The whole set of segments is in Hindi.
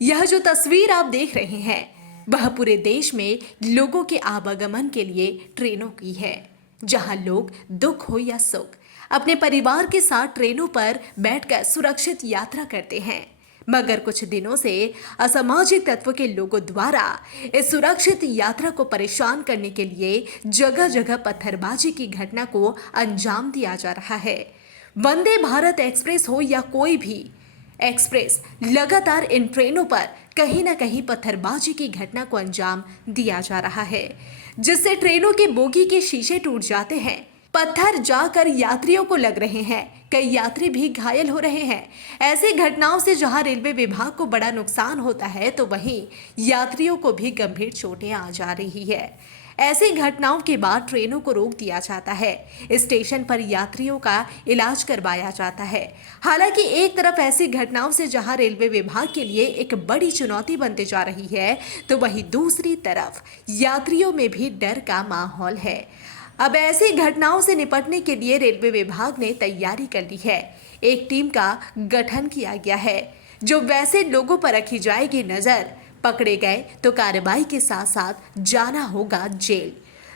यह जो तस्वीर आप देख रहे हैं वह पूरे देश में लोगों के आवागमन के लिए ट्रेनों की है, जहां लोग दुख हो या सुख अपने परिवार के साथ ट्रेनों पर बैठकर सुरक्षित यात्रा करते हैं। मगर कुछ दिनों से असामाजिक तत्व के लोगों द्वारा इस सुरक्षित यात्रा को परेशान करने के लिए जगह जगह पत्थरबाजी की घटना को अंजाम दिया जा रहा है। वंदे भारत एक्सप्रेस हो या कोई भी एक्सप्रेस, लगातार इन ट्रेनों पर कहीं न कहीं पत्थरबाजी की घटना को अंजाम दिया जा रहा है, जिससे ट्रेनों के बोगी के शीशे टूट जाते हैं, पत्थर जाकर यात्रियों को लग रहे हैं, कई यात्री भी घायल हो रहे हैं। ऐसी घटनाओं से जहां रेलवे विभाग को बड़ा नुकसान होता है तो वहीं यात्रियों को भी गंभीर चोटें आ जा रही है। ऐसी घटनाओं के बाद ट्रेनों को रोक दिया जाता है, स्टेशन पर यात्रियों का इलाज करवाया जाता है। हालांकि एक तरफ ऐसी घटनाओं से जहां रेलवे विभाग के लिए एक बड़ी चुनौती बनती जा रही है, तो वहीं दूसरी तरफ यात्रियों में भी डर का माहौल है। अब ऐसी घटनाओं से निपटने के लिए रेलवे विभाग ने तैयारी कर ली है। एक टीम का गठन किया गया है, जो वैसे लोगों पर रखी जाएगी नजर, पकड़े गए तो कार्रवाई के साथ साथ जाना होगा जेल।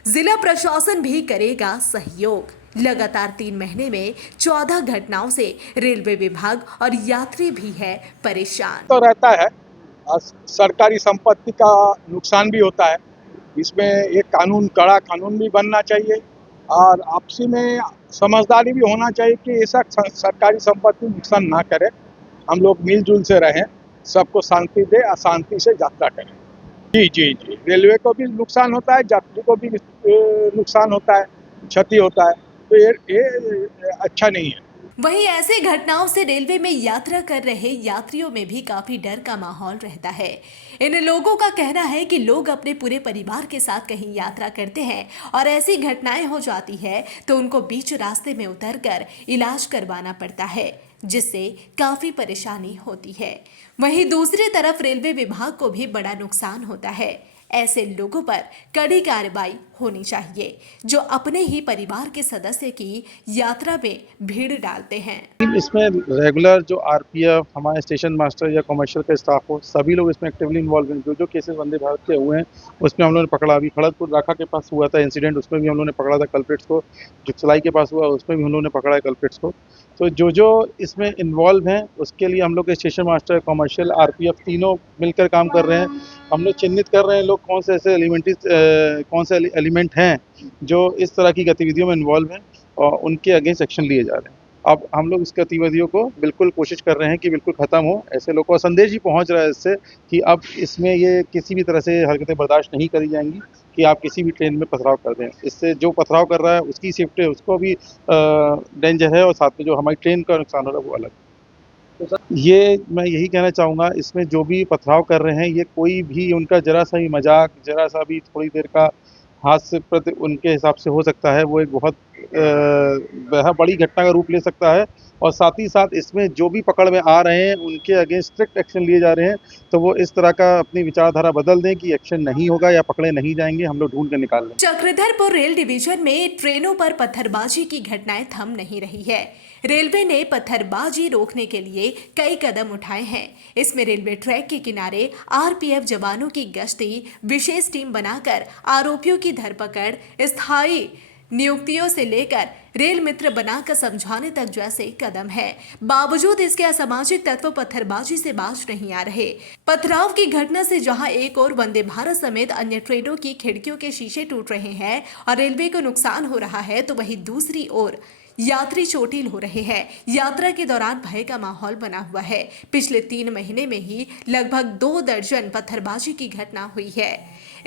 जिला प्रशासन भी करेगा सहयोग। लगातार 3 महीने में 14 घटनाओं से रेलवे विभाग और यात्री भी है परेशान। तो रहता है और सरकारी संपत्ति का नुकसान भी होता है। इसमें एक कड़ा कानून भी बनना चाहिए और आपसी में समझदारी भी होना चाहिए कि ऐसा सरकारी संपत्ति नुकसान ना करे। हम लोग मिलजुल से रहें, सबको शांति दे, अशांति से यात्रा करें। जी जी जी, रेलवे को भी नुकसान होता है, यात्री को भी नुकसान होता है, क्षति होता है, तो ये अच्छा नहीं है। वहीं ऐसे घटनाओं से रेलवे में यात्रा कर रहे यात्रियों में भी काफी डर का माहौल रहता है। इन लोगों का कहना है कि लोग अपने पूरे परिवार के साथ कहीं यात्रा करते हैं और ऐसी घटनाएं हो जाती है तो उनको बीच रास्ते में उतरकर इलाज करवाना पड़ता है, जिससे काफी परेशानी होती है। वहीं दूसरी तरफ रेलवे विभाग को भी बड़ा नुकसान होता है। ऐसे लोगों पर कड़ी कार्रवाई होनी चाहिए जो अपने ही परिवार के सदस्य की यात्रा में भीड़ डालते हैं। इसमें रेगुलर जो आरपीएफ, हमारे स्टेशन मास्टर या कमर्शियल का स्टाफ हो, सभी लोग इसमें एक्टिवली इन्वॉल्व हैं। जो केसेस वंदे भारत के हुए हैं उसमें हम लोगों ने पकड़ा। अभी खड़गपुर राखा के पास हुआ था इंसिडेंट, उसमें भी हम लोगों ने पकड़ा था कल्प्रिट्स को। जो चलाई के पास हुआ उसमें भी हम लोगों ने पकड़ा है कल्प्रिट्स को। तो जो इसमें इन्वॉल्व हैं उसके लिए हम लोग के स्टेशन मास्टर, कमर्शियल, आरपीएफ तीनों मिलकर काम कर रहे हैं। हम लोग चिन्हित कर रहे हैं लोग कौन से ऐसे कौन से एलिमेंट हैं जो इस तरह की गतिविधियों में इन्वॉल्व हैं और उनके अगेंस्ट एक्शन लिए जा रहे हैं। अब हम लोग इस गतिविधियों को बिल्कुल कोशिश कर रहे हैं कि बिल्कुल ख़त्म हो। ऐसे लोगों को संदेश ही पहुंच रहा है इससे कि अब इसमें ये किसी भी तरह से हरकतें बर्दाश्त नहीं करी जाएंगी कि आप किसी भी ट्रेन में पथराव कर दें। इससे जो पथराव कर रहा है उसकी सेफ्टी, उसको भी डेंजर है और साथ में जो हमारी ट्रेन का नुकसान हो रहा है वो अलग। ये मैं यही कहना चाहूँगा, इसमें जो भी पथराव कर रहे हैं ये कोई भी उनका ज़रा सा भी मजाक, ज़रा सा भी थोड़ी देर का हास्य प्रति उनके हिसाब से हो सकता है, वो एक बहुत बड़ी घटना का रूप ले सकता है। और साथ ही साथ इसमें जो भी पकड़ में आ रहे हैं उनके अगेंस्ट स्ट्रिक्ट एक्शन लिए जा रहे हैं, तो वो इस तरह का अपनी विचारधारा बदल दें कि एक्शन नहीं होगा या पकड़े नहीं जाएंगे, हम लोग ढूंढ कर निकाल लें। चक्रधरपुर रेल डिवीजन में ट्रेनों पर पत्थरबाजी की घटनाएं थम नहीं रही है। रेलवे ने पत्थरबाजी रोकने के लिए कई कदम उठाए हैं। इसमें रेलवे ट्रैक के किनारे आरपीएफ जवानों की गश्ती, विशेष टीम बनाकर आरोपियों की धरपकड़, स्थायी नियुक्तियों से लेकर रेल मित्र बनाकर समझाने तक जैसे कदम है। बावजूद इसके असामाजिक तत्व पत्थरबाजी से बाज नहीं आ रहे। पथराव की घटना से जहां एक और वंदे भारत समेत अन्य ट्रेनों की खिड़कियों के शीशे टूट रहे हैं और रेलवे को नुकसान हो रहा है, तो वहीं दूसरी ओर यात्री चोटिल हो रहे हैं। यात्रा के दौरान भय का माहौल बना हुआ है। पिछले 3 महीने में ही लगभग 2 दर्जन पत्थरबाजी की घटना हुई है।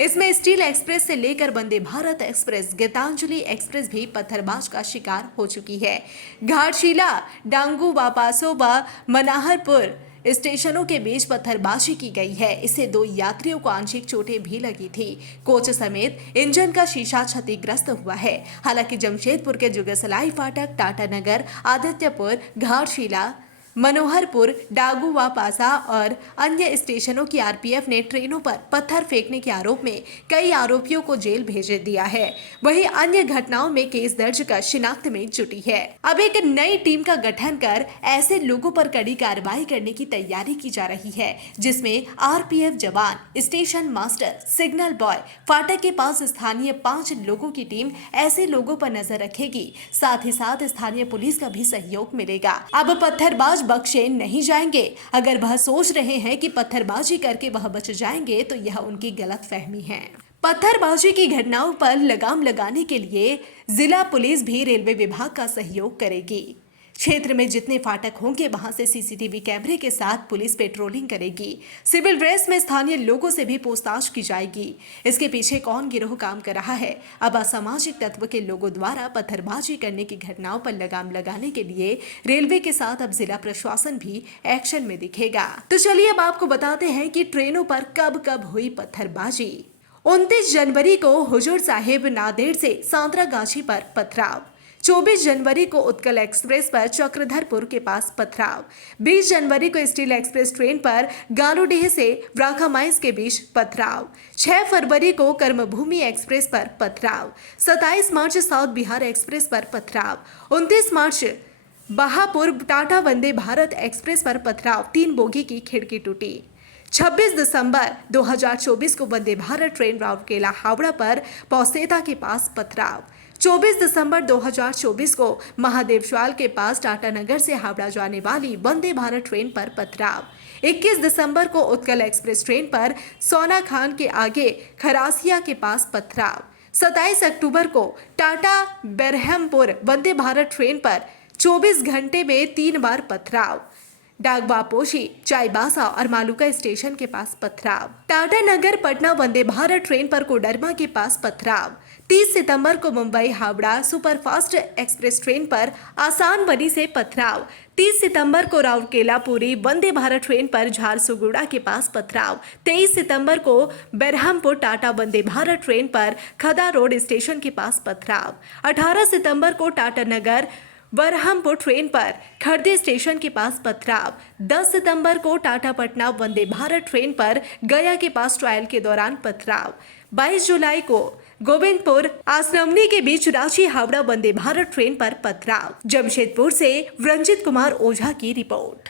इसमें स्टील एक्सप्रेस से लेकर वंदे भारत एक्सप्रेस, गीतांजलि एक्सप्रेस भी पत्थरबाज का शिकार हो चुकी है। घाटशिला, डांगू, वापासो व मनाहरपुर स्टेशनों के बीच पत्थरबाजी की गई है। इससे 2 यात्रियों को आंशिक चोटें भी लगी थी। कोच समेत इंजन का शीशा क्षतिग्रस्त हुआ है। हालांकि जमशेदपुर के जुगसलाई फाटक, टाटानगर, आदित्यपुर, घाटशिला, मनोहरपुर, डागुवा पासा और अन्य स्टेशनों की आरपीएफ ने ट्रेनों पर पत्थर फेंकने के आरोप में कई आरोपियों को जेल भेज दिया है। वहीं अन्य घटनाओं में केस दर्ज कर शिनाख्त में जुटी है। अब एक नई टीम का गठन कर ऐसे लोगों पर कड़ी कार्रवाई करने की तैयारी की जा रही है, जिसमें आरपीएफ जवान, स्टेशन मास्टर, सिग्नल बॉय, फाटक के पास स्थानीय 5 लोगों की टीम ऐसे लोगों पर नजर रखेगी। साथ ही साथ स्थानीय पुलिस का भी सहयोग मिलेगा। अब पत्थरबाज बख्शे नहीं जाएंगे। अगर वह सोच रहे हैं कि पत्थरबाजी करके वह बच जाएंगे तो यह उनकी गलतफहमी है। पत्थरबाजी की घटनाओं पर लगाम लगाने के लिए जिला पुलिस भी रेलवे विभाग का सहयोग करेगी। क्षेत्र में जितने फाटक होंगे वहां से सीसीटीवी कैमरे के साथ पुलिस पेट्रोलिंग करेगी। सिविल ड्रेस में स्थानीय लोगों से भी पूछताछ की जाएगी। इसके पीछे कौन गिरोह काम कर रहा है? अब असामाजिक तत्व के लोगों द्वारा पत्थरबाजी करने की घटनाओं पर लगाम लगाने के लिए रेलवे के साथ अब जिला प्रशासन भी एक्शन में दिखेगा। तो चलिए अब आपको बताते हैं कि ट्रेनों पर कब कब हुई पत्थरबाजी। 29 जनवरी को हुजूर साहिब नांदेड़ से सांतरागाछी पर पथराव। 24 जनवरी को उत्कल एक्सप्रेस पर चक्रधरपुर के पास पथराव। 20 जनवरी को स्टील एक्सप्रेस ट्रेन पर गालूडीह से व्राखामाइस के बीच पथराव। 6 फरवरी को कर्मभूमि एक्सप्रेस पर पथराव। 27 मार्च साउथ बिहार एक्सप्रेस पर पथराव। 29 मार्च बहापुर टाटा वंदे भारत एक्सप्रेस पर पथराव, 3 बोगी की खिड़की टूटी। 26 दिसंबर 2024 को वंदे भारत ट्रेन राउरकेला हावड़ा पर पौसेता के पास पथराव। 24 दिसंबर 2024 को महादेवशाल के पास टाटानगर से हावड़ा जाने वाली वंदे भारत ट्रेन पर पथराव। 21 दिसंबर को उत्कल एक्सप्रेस ट्रेन पर सोना खान के आगे खरासिया के पास पथराव। 27 अक्टूबर को टाटा बेरहमपुर वंदे भारत ट्रेन पर 24 घंटे में 3 बार पथराव। डागवापोशी, चाईबासा और मालूका स्टेशन के पास पथराव। टाटानगर पटना वंदे भारत ट्रेन पर कोडरमा के पास पथराव। 30 सितंबर को Mumbai Howrah superfast express train पर आसानबनी से पथराव। 30 सितंबर को राउरकेला पुरी वंदे भारत ट्रेन पर झारसुगुड़ा के पास पथराव। 23 सितंबर को बेरहमपुर टाटा वंदे भारत ट्रेन पर खदा रोड स्टेशन के पास पथराव। 18 सितंबर को टाटानगर बरहमपुर ट्रेन पर खड़दे स्टेशन के पास पथराव। 10 सितंबर को टाटा पटना वंदे भारत ट्रेन पर गया के पास ट्रायल के दौरान पथराव। 22 जुलाई को गोविंदपुर आसनमनी के बीच रांची हावड़ा वंदे भारत ट्रेन पर पथराव। जमशेदपुर से रंजित कुमार ओझा की रिपोर्ट।